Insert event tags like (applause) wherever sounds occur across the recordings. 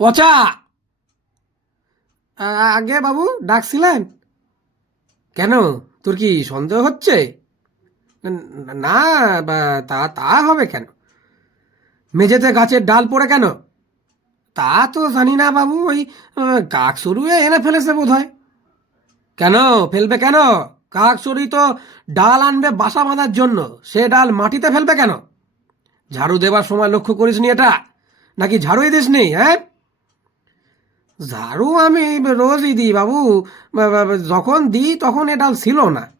পচা! আগে বাবু ডাকছিলেন। কেন? তোর কি সন্দেহ হচ্ছে? না তা তা হবে কেন? মেঝেতে গাছের ডাল পড়ে কেন? তা তো জানি না বাবু, ওই কাক সরুয়ে এনে ফেলেছে বোধ হয় কেন? ফেলবে কেন? কাক সরুই তো ডাল আনবে বাসা বাঁধার জন্য, সে ডাল মাটিতে ফেলবে কেন? ঝাড়ু দেবার সময় লক্ষ্য করিসনি এটা? নাকি ঝাড়ুই দিসনি হ্যাঁ? ঝাড়ু আমি রোজই দিই বাবু। যখন দিই তখন এ ডাল ছিল না।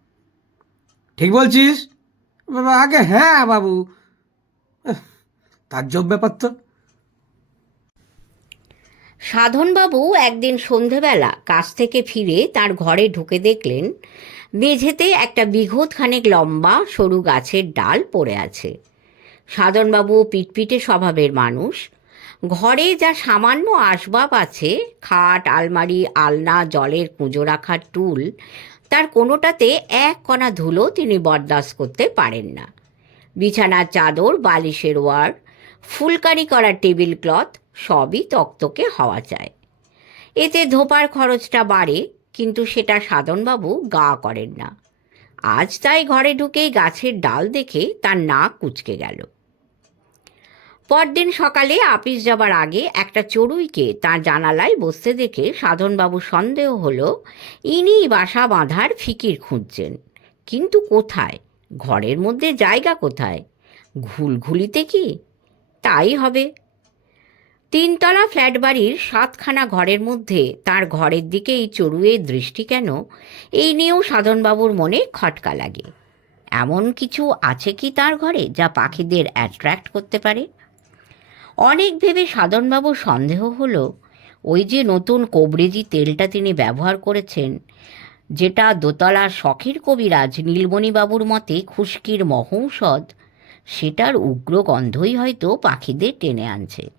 ঠিক বলছিস? আগে হ্যাঁ বাবু। আহ, তাজ্জব ব্যাপার তো। সাধনবাবু একদিন সন্ধেবেলা কাজ থেকে ফিরে তার ঘরে ঢুকে দেখলেন মেঝেতে একটা বিঘত খানেক লম্বা সরু গাছের ডাল পড়ে আছে। সাধনবাবু পিটপিটে স্বভাবের মানুষ ঘরে যা সামান্য আসবাব আছে, খাট, আলমারি, আলনা, জলের কুঁজো রাখার টুল, তার কোনোটাতে এক কণা ধুলো তিনি বরদাস্ত করতে পারেন না। বিছানার চাদর, বালিশের ওয়ার, ফুলকারি করা টেবিল ক্লথ সবই তক্তকে হওয়া চায় এতে ধোপার খরচটা বাড়ে, কিন্তু সেটা সাধনবাবু গা করেন না। আজ তাই ঘরে ঢুকেই গাছের ডাল দেখে তার নাক কুচকে গেল। পরদিন সকালে আপিস যাবার আগে একটা চড়ুইকে তার জানালায় বসতে দেখে সাধনবাবু সন্দেহ হলো, ইনি বাসা বাঁধার ফিকির খুঁজছেন। কিন্তু কোথায়? ঘরের মধ্যে জায়গা কোথায়? ঘুলঘুলিতে কি? তাই হবে। তিনতলা ফ্ল্যাট বাড়ির সাতখানা ঘরের মধ্যে তার ঘরের দিকেই চড়ুয়ের দৃষ্টি কেন, এই নিয়েও সাধনবাবুর মনে খটকা লাগে। এমন কিছু আছে কি তার ঘরে যা পাখিদের অ্যাট্রাক্ট করতে পারে? অনেক ভেবে সাধনবাবুর সন্দেহ হলো, ওই যে নতুন কবরেজি তেলটা তিনি ব্যবহার করেছেন, যেটা দোতলার শখের কবিরাজ নীলমণিবাবুর মতে খুশকির মহৌষধ, সেটার উগ্র গন্ধই হয়তো পাখিদের টেনে আনছে।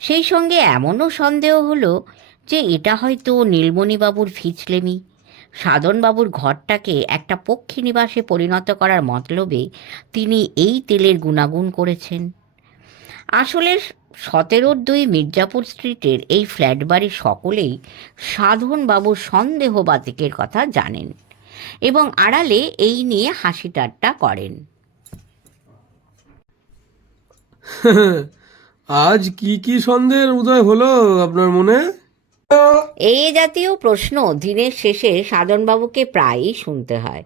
সেই সঙ্গে এমনও সন্দেহ হলো যে এটা হয়তো নীলমণিবাবুর ফিচলেমি সাধনবাবুর ঘরটাকে একটা পক্ষী নিবাসে পরিণত করার মতলবে তিনি এই তেলের গুণাগুণ করেছেন। আসলে সতেরোর দুই মির্জাপুর স্ট্রিটের এই ফ্ল্যাট বাড়ির সকলেই সাধনবাবুর সন্দেহ বাতিকের কথা জানেন এবং আড়ালে এই নিয়ে হাসি ঠাট্টা করেন। (laughs) আজ কি কি সন্দেহের উদয় হলো আপনার মনে? এই জাতীয় প্রশ্ন দিনের শেষে সাধনবাবুকে প্রায়ই শুনতে হয়।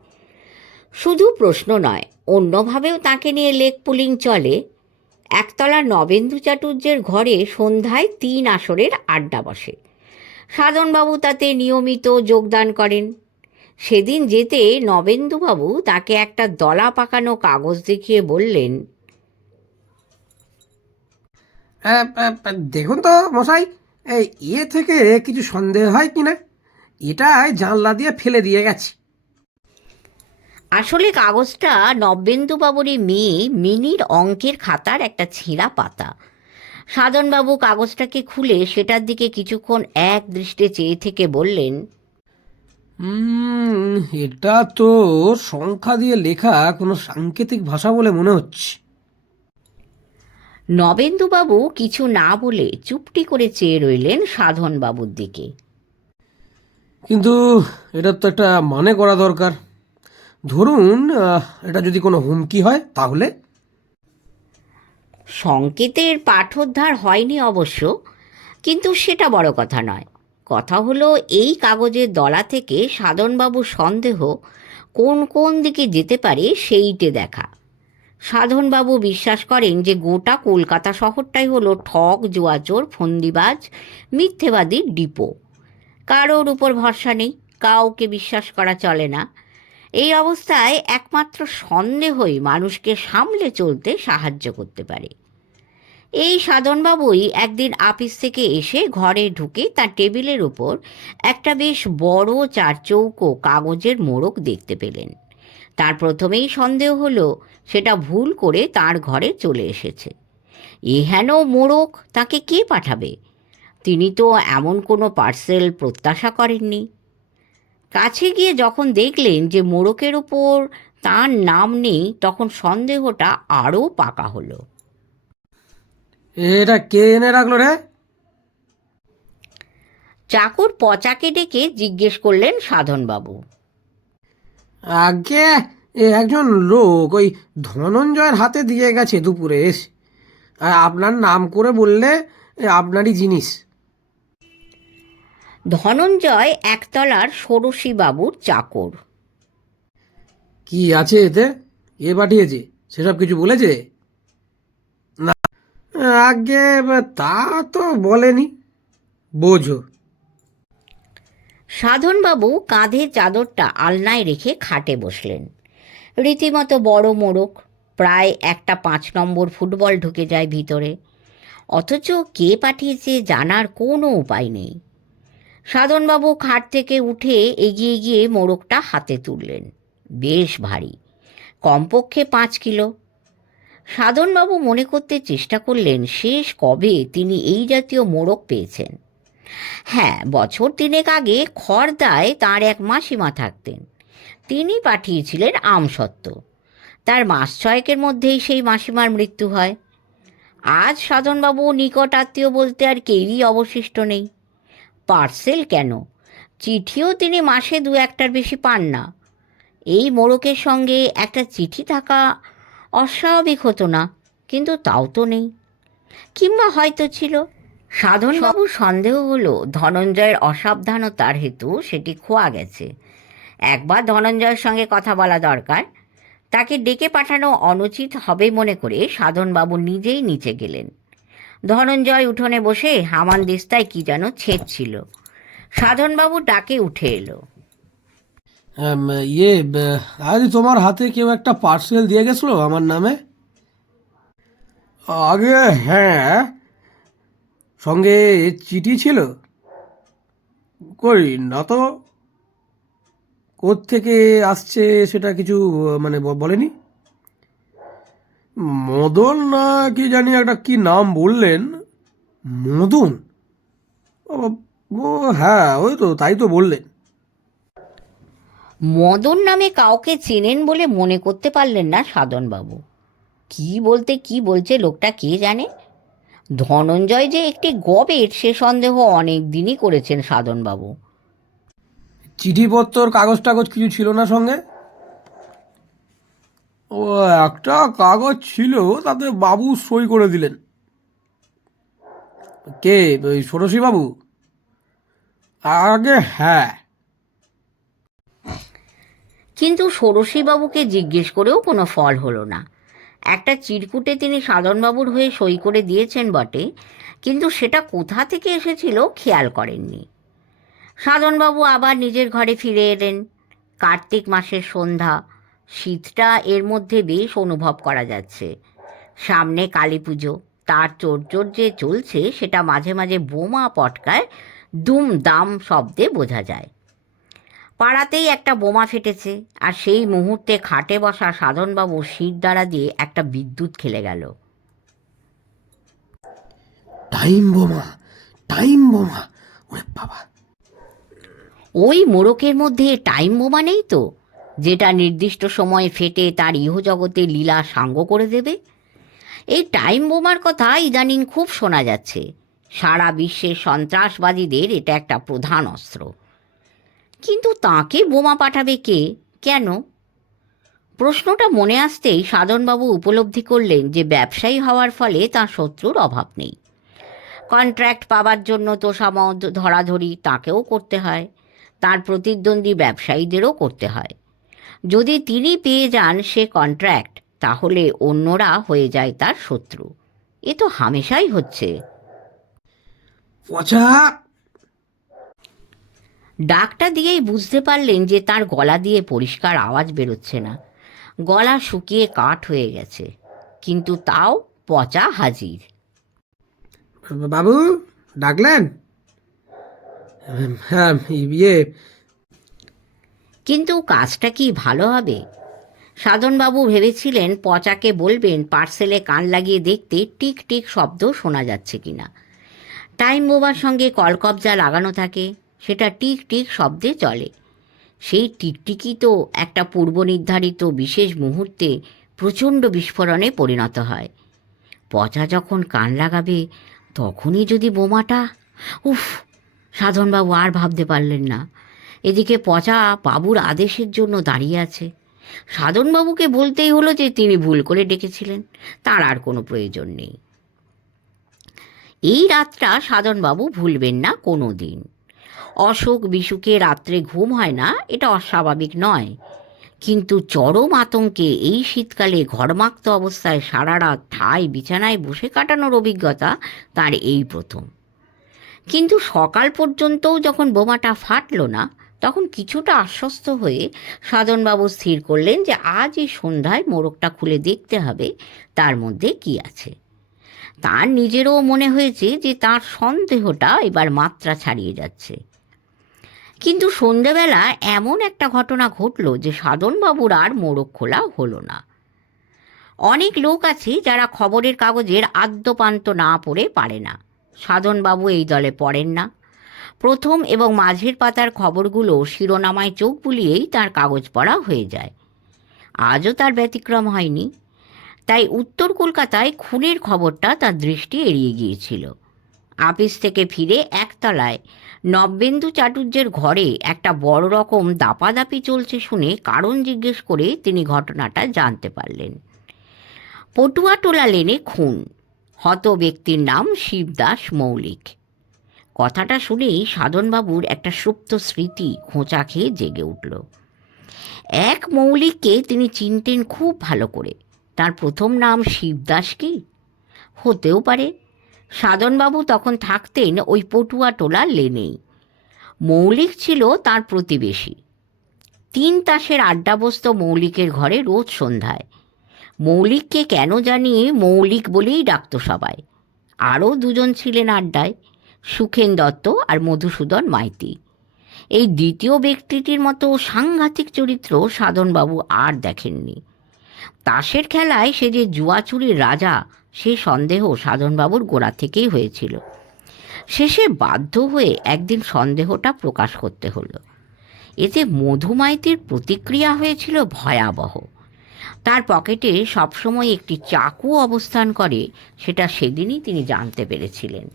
শুধু প্রশ্ন নয় অন্যভাবেও তাকে নিয়ে লেক পুলিং চলে। একতলা নবেন্দু চাটুর্যের ঘরে সন্ধ্যায় তিন আসরের আড্ডা বসে। সাধনবাবু তাতে নিয়মিত যোগদান করেন। সেদিন যেতে নবেন্দুবাবু তাকে একটা দলা পাকানো কাগজ দেখিয়ে বললেন দেখুন তো মশাই, এই ইয়ে থেকে কিছু সন্দেহ হয় কিনা? এটাই জানলা দিয়ে ফেলে দিয়ে গেছে। আসলে কাগজটা নবেন্দুবাবুরই মেয়ে মিনির অঙ্কের খাতার একটা ছেঁড়া পাতা। সাধনবাবু কাগজটাকে খুলে সেটার দিকে কিছুক্ষণ এক দৃষ্টে চেয়ে থেকে বললেন এটা তো সংখ্যা দিয়ে লেখা কোনো সাংকেতিক ভাষা বলে মনে হচ্ছে। নবেন্দুবাবু কিছু না বলে চুপটি করে চেয়ে রইলেন সাধনবাবুর দিকে। কিন্তু এটার তো একটা মানে করা দরকার। ধরুন এটা যদি কোনো হুমকি হয়, তাহলে? সংকেতের পাঠোদ্ধার হয়নি অবশ্য, কিন্তু সেটা বড় কথা নয়। কথা হলো, এই কাগজের দলা থেকে সাধনবাবুর সন্দেহ কোন কোন দিকে যেতে পারে সেইটে দেখা। সাধনবাবু বিশ্বাস করেন যে গোটা কলকাতা শহরটাই হলো ঠক জোয়াচোর, ফন্দিবাজ, মিথ্যেবাদীর ডিপো। কারোর উপর ভরসা নেই, কাউকে বিশ্বাস করা চলে না। এই অবস্থায় একমাত্র সন্দেহই মানুষকে সামলে চলতে সাহায্য করতে পারে। এই সাধনবাবুই একদিন আপিস থেকে এসে ঘরে ঢুকে তার টেবিলের উপর একটা বেশ বড় চার চৌকো কাগজের মোড়ক দেখতে পেলেন। তার প্রথমেই সন্দেহ হলো, সেটা ভুল করে তার ঘরে চলে এসেছে। এহেন মোড়ক, তাকে কে পাঠাবে? তিনি তো এমন কোনো পার্সেল প্রত্যাশা করেননি। কাছে গিয়ে যখন দেখলেন যে মোড়কের উপর তার নাম নেই তখন সন্দেহটা আরও পাকা হলো। এটা কে এনে রাখল রে? চাকর পচাকে ডেকে জিজ্ঞেস করলেন সাধনবাবু। আগে একজন লোক ওই ধনঞ্জয়ের হাতে দিয়ে গেছে দুপুরে এসে। আর আপনার নাম করে বললে আপনারই জিনিস। ধনঞ্জয় একতলার বাবুর চাকর। কি আছে এতে? এ পাঠিয়েছে? সেসব কিছু বলেছে? না আগে তা তো বলেনি। বোঝো। সাধনবাবু কাঁধে চাদরটা আলনায় রেখে খাটে বসলেন। রীতিমতো বড় মোড়ক প্রায় একটা পাঁচ নম্বর ফুটবল ঢুকে যায় ভিতরে। অথচ কে পাঠিয়েছে জানার কোনো উপায় নেই। সাধনবাবু খাট থেকে উঠে এগিয়ে গিয়ে মোড়কটা হাতে তুললেন। বেশ ভারী, কমপক্ষে পাঁচ কিলো। সাধনবাবু মনে করতে চেষ্টা করলেন শেষ কবে তিনি এই জাতীয় মোড়ক পেয়েছেন। হ্যাঁ বছর তিনেক আগে খড়দায় তার এক মাসিমা থাকতেন। তিনি পাঠিয়েছিলেন আমসত্ত্ব। তার মাস ছয়েকের মধ্যেই সেই মাসিমার মৃত্যু হয়। আজ সাধনবাবু নিকট আত্মীয় বলতে আর কেউই অবশিষ্ট নেই। পার্সেল কেন? চিঠিও তিনি মাসে দু একটার বেশি পান না। এই মোড়কের সঙ্গে একটা চিঠি থাকা অস্বাভাবিক হতো না, কিন্তু তাও তো নেই। কিংবা হয়তো ছিল। সাধনবাবুর সন্দেহ হলো ধনঞ্জয়ের অসাবধানতার হেতু সেটি খোয়া গেছে। একবার ধনঞ্জয়ের সঙ্গে কথা বলা দরকার। তাকে ডেকে পাঠানো অনুচিত হবে মনে করে সাধনবাবু নিজেই নিচে গেলেন। ধনঞ্জয় উঠোনে বসে হামান দিস্তায় কি যেন ছেঁচছিল সাধনবাবু ডাকে উঠে এলো। ইয়ে আজ তোমার হাতে কেউ একটা পার্সেল দিয়ে গেছিল আমার নামে? আগে হ্যাঁ সঙ্গে চিঠি ছিল। কই, না তো। থেকে আসছে সেটা কিছু মানে বলেনি? মদন না কি জানি একটা কি নাম বললেন? মদন? ও হ্যাঁ ওই তো তাই তো বললেন। মদন নামে কাউকে চেনেন বলে মনে করতে পারলেন না সাধনবাবু। কি বলতে কি বলছে লোকটা কে জানে? ধনঞ্জয় যে একটি গবেট সে সন্দেহ অনেক দিনই করেছেন সাধনবাবু। চিঠিপত্তর কাগজ টাগজ কিছু ছিল না সঙ্গে? ও, একটা কাগজ ছিল, তাতে বাবু সই করে দিলেন। কে? ওই ষোড়শী বাবু? আগে হ্যাঁ। কিন্তু ষোড়শীবাবুকে জিজ্ঞেস করেও কোনো ফল হলো না। একটা চিরকুটে তিনি সাধনবাবুর হয়ে সই করে দিয়েছেন বটে, কিন্তু সেটা কোথা থেকে এসেছিল খেয়াল করেননি। সাধনবাবু আবার নিজের ঘরে ফিরে এলেন। কার্তিক মাসের সন্ধ্যা শীতটা এর মধ্যে বেশ অনুভব করা যাচ্ছে। সামনে কালী পুজো তার চোরচোর যে চলছে সেটা মাঝে মাঝে বোমা পটকায় দুম দাম শব্দে বোঝা যায়। পাড়াতেই একটা বোমা ফেটেছে আর সেই মুহূর্তে খাটে বসা সাধনবাবু শির দ্বারা দিয়ে একটা বিদ্যুৎ খেলে গেল। টাইম বোমা টাইম বোমা ওরে বাবা। ওই মোড়কের মধ্যে টাইম বোমা নেই তো? যেটা নির্দিষ্ট সময়ে ফেটে তার ইহজগতে লীলা সাঙ্গ করে দেবে? এই টাইম বোমার কথা ইদানিং খুব শোনা যাচ্ছে। সারা বিশ্বের সন্ত্রাসবাদীদের এটা একটা প্রধান অস্ত্র। কিন্তু তাকে বোমা পাঠাবে কে? কেন? প্রশ্নটা মনে আসতেই সাধনবাবু উপলব্ধি করলেন যে ব্যবসায়ী হওয়ার ফলে তার শত্রুর অভাব নেই। কন্ট্রাক্ট পাবার জন্য তোষামদ, ধরাধরি তাকেও করতে হয়। তার প্রতিদ্বন্দ্বী ব্যবসায়ীদেরও করতে হয়। যদি তিনি পেয়ে যান সে কন্ট্রাক্ট তাহলে অন্যরা হয়ে যায় তার শত্রু। এ তো হামেশাই হচ্ছে। পচা! ডাকটা দিয়েই বুঝতে পারলেন যে তার গলা দিয়ে পরিষ্কার আওয়াজ বেরোচ্ছে না। গলা শুকিয়ে কাঠ হয়ে গেছে। কিন্তু তাও পচা হাজির। বাবু ডাকলেন? হ্যাঁ ইয়ে কিন্তু কাজটা কি ভালো হবে? সাধনবাবু ভেবেছিলেন পচাকে বলবেন পার্সেলে কান লাগিয়ে দেখতে টিক টিক শব্দ শোনা যাচ্ছে কিনা। টাইম বোমার সঙ্গে কলকবজা লাগানো থাকে, সেটা টিক টিক শব্দে চলে। সেই টিকটিকি তো একটা পূর্ব নির্ধারিত বিশেষ মুহূর্তে প্রচণ্ড বিস্ফোরণে পরিণত হয়। পচা যখন কান লাগাবে, তখনই যদি বোমাটা, উফ, সাধনবাবু আর ভাবতে পারলেন না। এদিকে পচা বাবুর আদেশের জন্য দাঁড়িয়ে আছে। সাধনবাবুকে বলতেই হলো যে তিনি ভুল করে ডেকেছিলেন, তার আর কোনো প্রয়োজন নেই। এই রাতটা সাধনবাবু ভুলবেন না কোনো দিন। অশোক বিসুখে রাত্রে ঘুম হয় না, এটা অস্বাভাবিক নয়। কিন্তু চরম আতঙ্কে এই শীতকালে ঘরমাক্ত অবস্থায় সারা রাত ঠাই বিছানায় বসে কাটানোর অভিজ্ঞতা তার এই প্রথম। কিন্তু সকাল পর্যন্তও যখন বোমাটা ফাটলো না তখন কিছুটা আশ্বস্ত হয়ে সাধনবাবু স্থির করলেন যে আজ এই সন্ধ্যায় মোড়কটা খুলে দেখতে হবে তার মধ্যে কি আছে। তার নিজেরও মনে হয়েছে যে তার সন্দেহটা এবার মাত্রা ছাড়িয়ে যাচ্ছে। কিন্তু সন্ধেবেলা এমন একটা ঘটনা ঘটল যে সাধনবাবুর আর মোড়ক খোলা হলো না। অনেক লোক আছে যারা খবরের কাগজের আদ্যপান্ত না পড়ে পারে না। সাধনবাবু এই দলে পড়েন না। প্রথম এবং মাঝের পাতার খবরগুলো শিরোনামায় চোখ বুলিয়েই তার কাগজ পড়া হয়ে যায়। আজও তার ব্যতিক্রম হয়নি। তাই উত্তর কলকাতায় খুনের খবরটা তার দৃষ্টি এড়িয়ে গিয়েছিল। আপিস থেকে ফিরে একতলায় নব্যেন্দু চাটুর্যের ঘরে একটা বড় রকম দাপাদাপি চলছে শুনে কারণ জিজ্ঞেস করে তিনি ঘটনাটা জানতে পারলেন। পটুয়াটোলা লেনে খুন। হত ব্যক্তির নাম শিবদাস মৌলিক। কথাটা শুনেই সাধনবাবুর একটা সুপ্ত স্মৃতি খোঁচা খেয়ে জেগে উঠল। এক মৌলিককে তিনি চিনতেন খুব ভালো করে। তার প্রথম নাম শিবদাস কি? হতেও পারে। সাধনবাবু তখন থাকতেন ওই পটুয়াটোলা লেনেই। মৌলিক ছিল তার প্রতিবেশী। তিন তাসের আড্ডা বসত মৌলিকের ঘরে রোজ সন্ধ্যায়। মৌলিককে কেন জানি মৌলিক বলেই ডাকত সবাই। আরও দুজন ছিলেন আড্ডায়। সুখেন দত্ত আর মধুসূদন মাইতি। এই দ্বিতীয় ব্যক্তিটির মতো সাংঘাতিক চরিত্র সাধনবাবু আর দেখেননি। তাসের খেলায় সে যে জুয়াচুরির রাজা, সে সন্দেহ সাধনবাবুর গোড়া থেকেই হয়েছিল। শেষে বাধ্য হয়ে একদিন সন্দেহটা প্রকাশ করতে হলো। এতে মধুমাইতির প্রতিক্রিয়া হয়েছিল ভয়াবহ। তার পকেটে সবসময় একটি চাকু অবস্থান করে, সেটা সেদিনই তিনি জানতে পেরেছিলেন।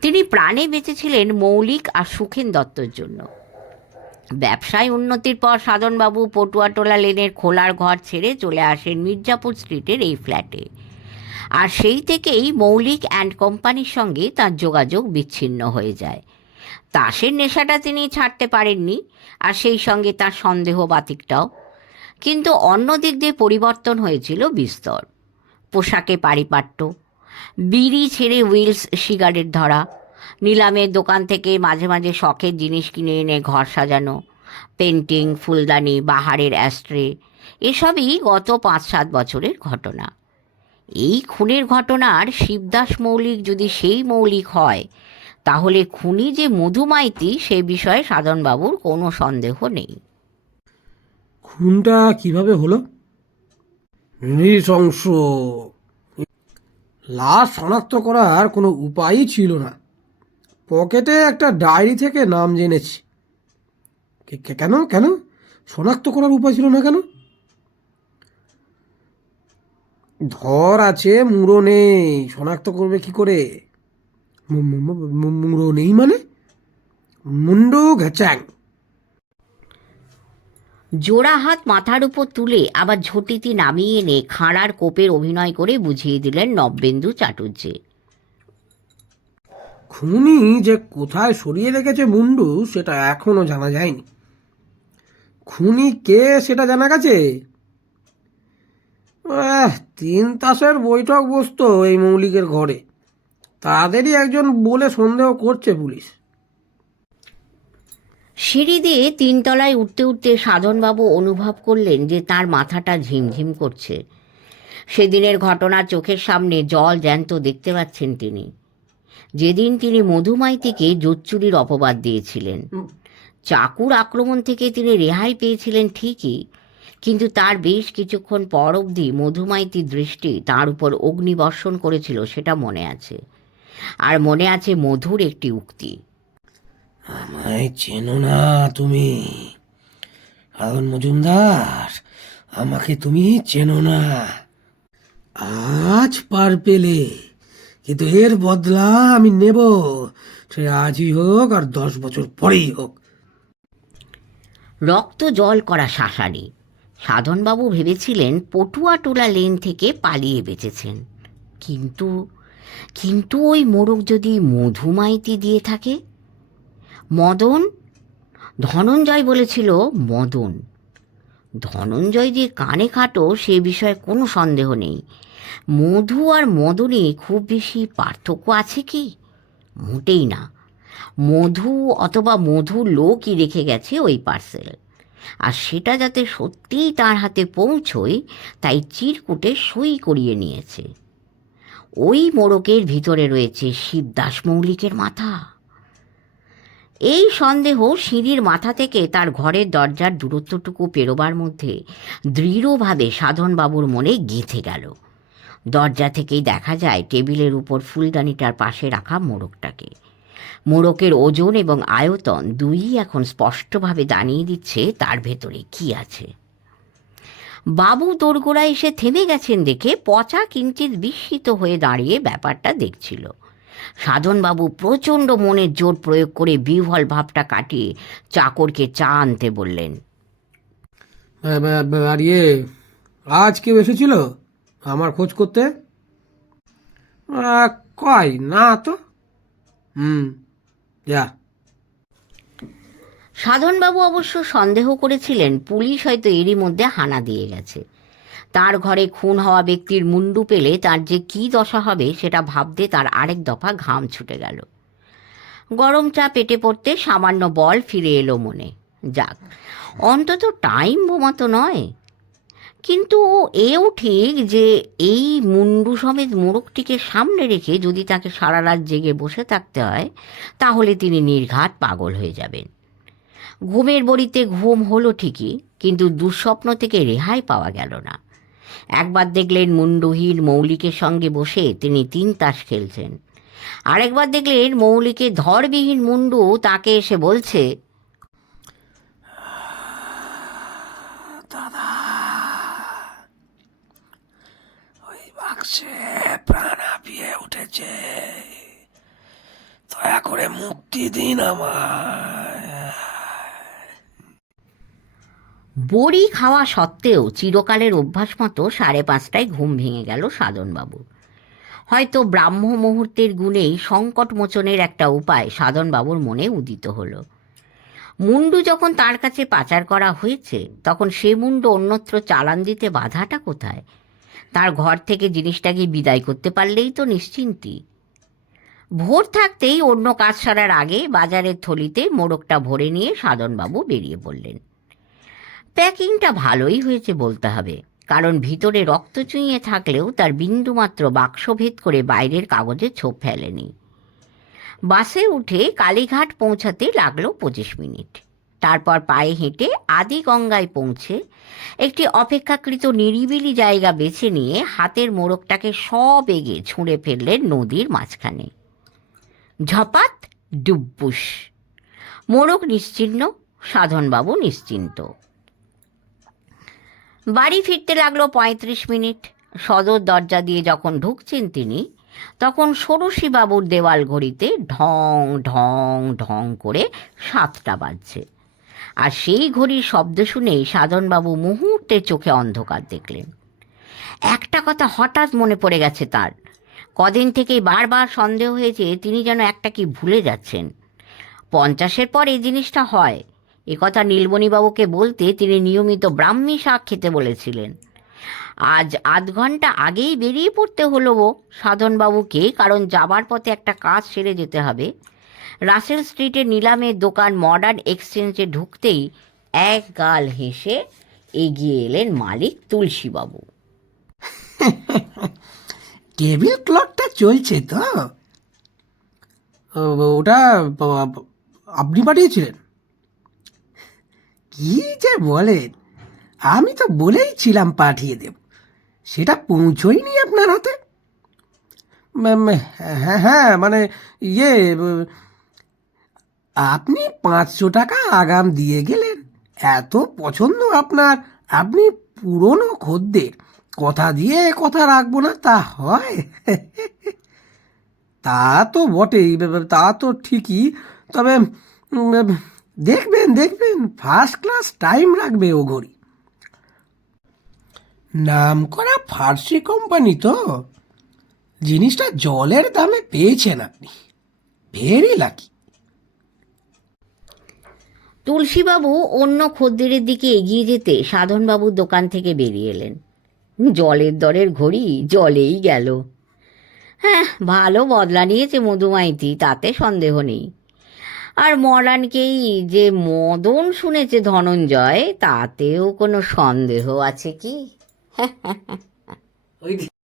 তিনি প্রাণে বেঁচেছিলেন মৌলিক আর সুখেন দত্তর জন্য। ব্যবসায় উন্নতির পর সাধনবাবু পটুয়াটোলা লেনের খোলার ঘর ছেড়ে চলে আসেন মির্জাপুর স্ট্রিটের এই ফ্ল্যাটে আর সেই থেকেই মৌলিক অ্যান্ড কোম্পানির সঙ্গে তার যোগাযোগ বিচ্ছিন্ন হয়ে যায়। তাসের নেশাটা তিনি ছাড়তে পারেননি আর সেই সঙ্গে তার সন্দেহ বাতিকটাও। কিন্তু অন্য দিক দিয়ে পরিবর্তন হয়েছিল বিস্তর। পোশাকে পারিপাট্য বিড়ি ছেড়ে উইলস সিগারেট ধরা। নিলামের দোকান থেকে মাঝে মাঝে শখের জিনিস কিনে এনে ঘর সাজানো। পেন্টিং, ফুলদানি, বাহারের অ্যাস্ট্রে, এসবই গত পাঁচ সাত বছরের ঘটনা। এই খুনের ঘটনার শিবদাস মৌলিক যদি সেই মৌলিক হয়, তাহলে খুনি যে মধুমাইতি, সে বিষয়ে সাধনবাবুর কোনো সন্দেহ নেই। খুনটা কীভাবে হলো? নৃশংস লাশ শনাক্ত করার কোনো উপায়ই ছিল না পকেটে একটা ডায়েরি থেকে নাম জেনেছি কেন কেন শনাক্ত করার উপায় ছিল না কেন ধর আছে মুড়ো নেই শনাক্ত করবে কি করে মুড়ো নেই মানে মুন্ডু ঘেচাং জোড়া হাত মাথার উপর তুলে আবার ঝটিতি নামিয়ে এনে খাঁড়ার কোপের অভিনয় করে বুঝিয়ে দিলেন নব্যেন্দু চাটুর্যে খুনি যে কোথায় সরিয়ে রেখেছে মুন্ডু, সেটা এখনও জানা যায়নি। খুনি কে সেটা জানা গেছে? তিন তাসের বৈঠক বসতো এই মৌলিকের ঘরে। তাদেরই একজন বলে সন্দেহ করছে পুলিশ। সিঁড়ি দিয়ে তিনতলায় উঠতে উঠতে সাধনবাবু অনুভব করলেন যে তার মাথাটা ঝিমঝিম করছে। সেদিনের ঘটনা চোখের সামনে জল জ্যান্ত দেখতে পাচ্ছেন তিনি। যেদিন তিনি মধুমাইতিকে জোচ্চুরির অপবাদ দিয়েছিলেন। চাকুর আক্রমণ থেকে তিনি রেহাই পেয়েছিলেন ঠিকই কিন্তু তার বেশ কিছুক্ষণ পর অবধি মধুমাইতির দৃষ্টি তার উপর অগ্নিবর্ষণ করেছিল সেটা মনে আছে। আর মনে আছে মধুর একটি উক্তি। আমায় চেনো না তুমি। আগুন মজুমদার, আমাকে তুমি চেনো না। আজ পার পেলে, কিন্তু এর বদলা আমি নেব। সে আজই হোক আর দশ বছর পরেই হোক। রক্ত জল করা শাসানি, সাধনবাবু ভেবেছিলেন পটুয়া পটুয়াটোলা লেন থেকে পালিয়ে বেঁচেছেন। কিন্তু কিন্তু ওই মোরগ যদি মধুমাইতি দিয়ে থাকে মদন? ধনঞ্জয় বলেছিল, মদন। ধনঞ্জয় যে কানে খাটো, সে বিষয়ে কোনো সন্দেহ নেই। মধু আর মদনে খুব বেশি পার্থক্য আছে কি? মোটেই না। মধু অথবা মধু লোকই রেখে গেছে ওই পার্সেল। আর সেটা যাতে সত্যিই তার হাতে পৌঁছয়, তাই চিরকুটে সই করিয়ে নিয়েছে। ওই মোড়কের ভিতরে রয়েছে শিবদাস মৌলিকের মাথা। এই সন্দেহ সিঁড়ির মাথা থেকে তার ঘরের দরজার দূরত্বটুকু পেরোবার মধ্যে দৃঢ়ভাবে সাধনবাবুর মনে গেঁথে গেল। দরজা থেকেই দেখা যায় টেবিলের উপর ফুলদানিটার পাশে রাখা মোড়কটাকে। মোড়কের ওজন এবং আয়তন দুইই এখন স্পষ্টভাবে জানিয়ে দিচ্ছে তার ভেতরে কি আছে। বাবু দোরগোড়া এসে থেমে গেছেন দেখে পচা কিঞ্চিত বিস্মিত হয়ে দাঁড়িয়ে ব্যাপারটা দেখছিল। সাধনবাবু প্রচণ্ড মনের জোর প্রয়োগ করে বিহ্বল ভাবটা কাটিয়ে চাকরকে চা আনতে বললেন। আর ইয়ে আজ কেউ এসেছিল আমার খোঁজ করতে? কয়? না তো? হুম যা। সাধনবাবু অবশ্য সন্দেহ করেছিলেন পুলিশ হয়তো এরই মধ্যে হানা দিয়ে গেছে। তার ঘরে খুন হওয়া ব্যক্তির মুন্ডু পেলে তার যে কী দশা হবে সেটা ভাবতে তার আরেক দফা ঘাম ছুটে গেল। গরম চা পেটে পড়তে সামান্য বল ফিরে এলো মনে। যাক, অন্তত টাইম বোমাতো নয়। কিন্তু এও ঠিক যে এই মুন্ডু সমেত মোড়কটিকে সামনে রেখে যদি তাকে সারা রাত জেগে বসে থাকতে হয়, তাহলে তিনি নির্ঘাত পাগল হয়ে যাবেন। ঘুমের বড়িতে ঘুম হলো ঠিকই, কিন্তু দুঃস্বপ্ন থেকে রেহাই পাওয়া গেল না। একবার দেখলেন মুন্ডুহীন মৌলিকের সঙ্গে বসে তিনি তিন তাস খেলছেন। আরেকবার দেখলেন মৌলিকের ধরবিহীন মুন্ডু তাকে এসে বলছে উঠেছে। দয়া করে মুক্তি দিন আমায়। বড়ি খাওয়া সত্ত্বেও চিরকালের অভ্যাস মতো সাড়ে পাঁচটায় ঘুম ভেঙে গেল সাধনবাবুর হয়তো ব্রাহ্ম মুহূর্তের গুণেই সংকট মোচনের একটা উপায় সাধনবাবুর মনে উদিত হলো। মুন্ডু যখন তার কাছে পাচার করা হয়েছে, তখন সে মুন্ডু অন্যত্র চালান দিতে বাধাটা কোথায়? তার ঘর থেকে জিনিসটাকে বিদায় করতে পারলেই তো নিশ্চিন্তি। ভোর থাকতেই অন্য কাজ সারার আগে বাজারের থলিতে মোড়কটা ভরে নিয়ে সাধনবাবু বেরিয়ে পড়লেন। প্যাকিংটা ভালোই হয়েছে বলতে হবে। কারণ ভিতরে রক্ত চুইয়ে থাকলেও তার বিন্দুমাত্র বাক্সভেদ করে বাইরের কাগজে ছোপ ফেলেনি। বাসে উঠে কালীঘাট পৌঁছাতে লাগল পঁচিশ মিনিট। তারপর পায়ে হেঁটে আদি গঙ্গায় পৌঁছে একটি অপেক্ষাকৃত নিরিবিলি জায়গা বেছে নিয়ে হাতের মোড়কটাকে সব এগে ছুঁড়ে ফেললেন নদীর মাঝখানে। ঝপাত ডুব্বুস। মোড়ক নিশ্চিহ্ন সাধনবাবু নিশ্চিন্ত। বাড়ি ফিরতে লাগল পঁয়ত্রিশ মিনিট। সদর দরজা দিয়ে যখন ঢুকছেন তিনি, তখন ষোড়শী বাবুর দেওয়াল ঘড়িতে ঢং ঢং ঢং করে সাতটা বাজছে। আর সেই ঘড়ির শব্দ শুনেই সাধনবাবু মুহূর্তে চোখে অন্ধকার দেখলেন। একটা কথা হঠাৎ মনে পড়ে গেছে তার। কদিন থেকেই বারবার সন্দেহ হয়েছে, তিনি যেন একটা কি ভুলে যাচ্ছেন। পঞ্চাশের পর এই জিনিসটা হয়। একথা নীলমণিবাবুকে বলতে তিনি নিয়মিত ব্রাহ্মী শাক খেতে বলেছিলেন। আজ আধ ঘণ্টা আগেই বেরিয়ে পড়তে হলো সাধনবাবুকে, কারণ যাবার পথে একটা কাজ সেরে যেতে হবে। রাসেল স্ট্রিটে নিলামের দোকান মডার্ন এক্সচেঞ্জে ঢুকতেই এক গাল হেসে এগিয়ে এলেন মালিক তুলসীবাবু। (laughs) টেবিল ক্লকটা চলছে তো? ওটা আপনি পাঠিয়েছিলেন? কি যে বলেন? আমি তো বলেই ছিলাম পাঠিয়ে দেব। সেটা পৌঁছয়নি আপনার হাতে? হ্যাঁ হ্যাঁ মানে ইয়ে আপনি পাঁচশো টাকা আগাম দিয়ে গেলেন। এত পছন্দ আপনার। আপনি পুরনো খদ্দের কথা দিয়ে কথা রাখব না, তা হয়। তা তো বটেই তা তো ঠিকই। তবে দেখবেন দেখবেন ফার্স্ট ক্লাস টাইম রাখবে ও ঘড়ি। নাম করা ফার্সি কোম্পানি তো, জিনিসটা জলের দামে পেয়েছেন আপনি। ভেরি লাকি তুলসীবাবু অন্য খদ্দেরের দিকে এগিয়ে যেতে সাধনবাবুর দোকান থেকে বেরিয়ে এলেন। জলের দরের ঘড়ি জলেই গেল। হ্যাঁ ভালো বদলা নিয়েছে মধুমাইতি তাতে সন্দেহ নেই। আর মরানকেই যে মদন শুনেছে ধনঞ্জয় তাতেও কোনো সন্দেহ আছে কি? (laughs)